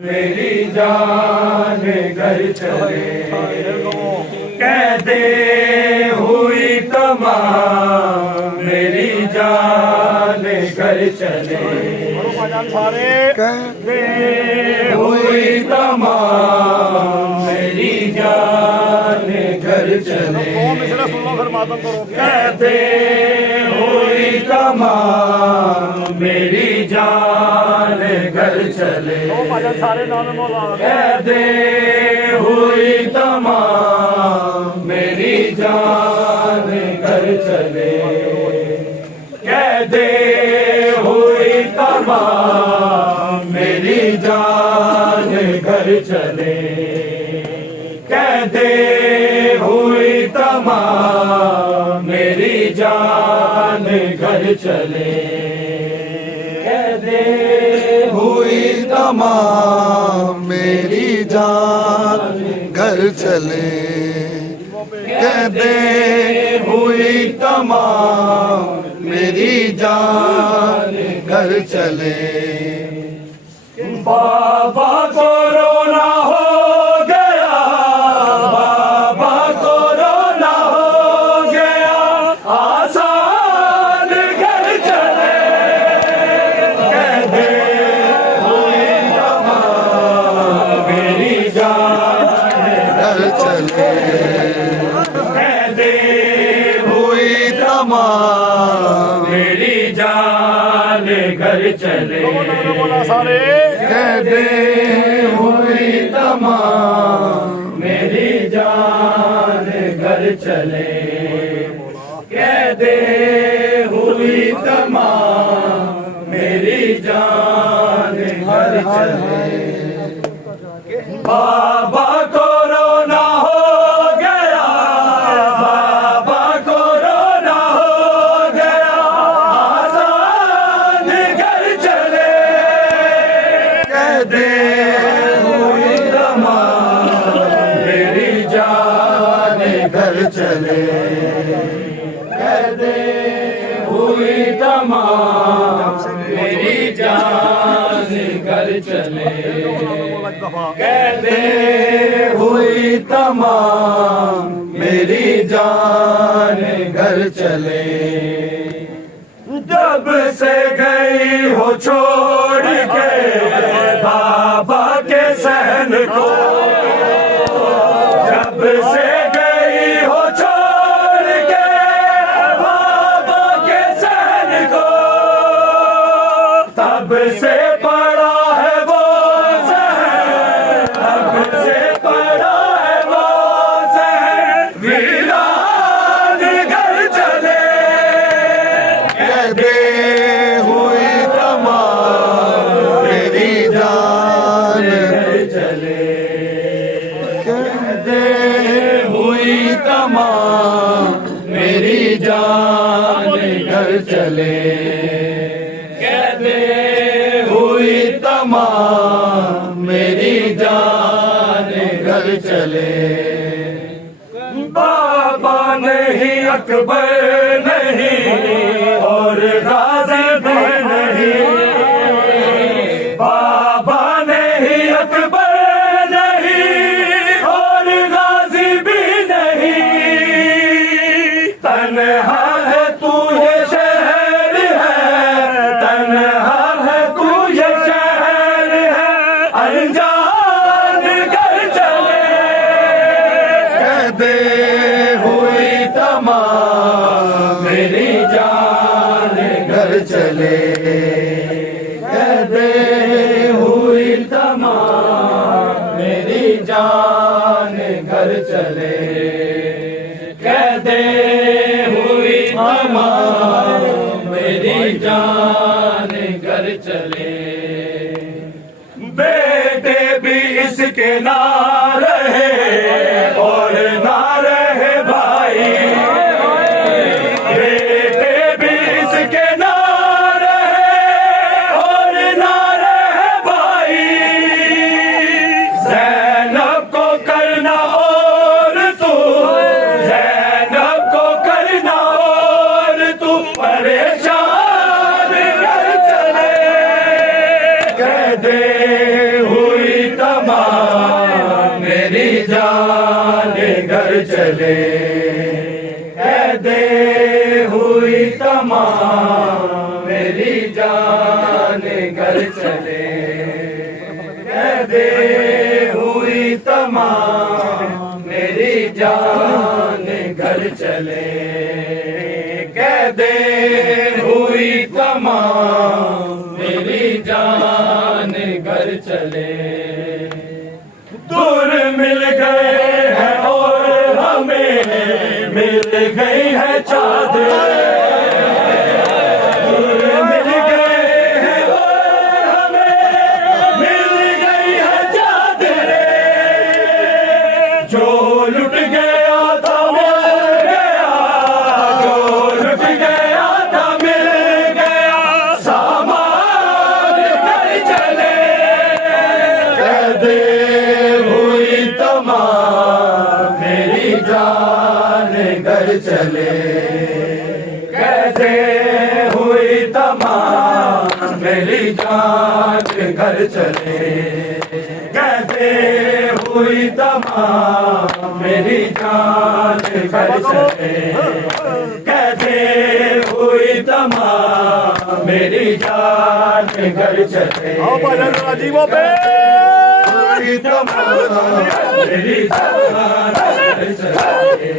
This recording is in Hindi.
मेरी जान घर चले कहते हुई तमाम मेरी जान घर चले कहते हुई तमाम मेरी जान घर चले कहते हुई तमाम मेरी जान घर चले कहते हुई तमाम मेरी जान घर चले कहते हुई तमाम मेरी जान घर चले कहते हुई तमाम मेरी जान घर चले कहते हुई तमाम मेरी जान घर चले कहते हुई तमाम मेरी जान घर चले बाबा कोरोना हो गया बाबा कोरोना हो गया आसान घर चले कहते हुई तमाम मेरी जान घर चले कहते हुई तमाम मेरी जान घर चले कहते हुई तमाम मेरी जान घर चले कहते हुई तमाम मेरी जान घर चले बाबा कोरोना हो गया बाबा कोरोना हो गया आसान घर चले कहते हुई तमाम मेरी जान घर चले कहते हुई तमाम मेरी जान घर चले कहते हुई तमाम मेरी जान घर चले जब से गई हो छोड़ के बाबा के सहन को जब से गई हो छोड़ के बाबा के सहन को तब से पड़ा है वो सहन तब से पड़ा है वो सहन वीरान घर चले कहते हुई तमाम मेरी जान घर चले कहते हुई तमाम मेरी जान घर चले कहते हुई तमाम मेरी जान घर चले बाबा नहीं अकबर नहीं और गाजी भी नहीं बाबा नहीं अकबर नहीं और गाजी भी नहीं तन्हा है तू ये शहर है तन्हा है तू ये शहर है अनजान घर चले कहते हुई तमाम मेरी जान घर चले कहते हुई तमाम मेरी जान घर चले कहते हुई तमाम मेरी जान घर चले बेटे भी इसके ना रहे और ना रहे भाई बेटे भी इसके ना रहे और ना रहे भाई ज़ैनब को करना और तू ज़ैनब को करना और तू परेशान कर चले कहते हुई चले कैदे हुई तमाम मेरी जान घर चले कैदे हुई तमाम मेरी जान घर चले कैदे हुई तमाम मेरी जान घर चले दूर मिल गए हैं और हमें मिल गई है चादर दूर मिल गए हैं और हमें मिल गई है चादर जो लुट गया था मिल गया जो लुट गया था मिल गया सामान घर चले कैदे हुई तमाम मेरी जान घर चले कैदे हुई तमाम मेरी जान घर चले कैदे हुई तमाम मेरी जान घर चले कैदे हुई तमाम मेरी जान घर चले राजीवों पे हुई तमाम मेरी जान घर चले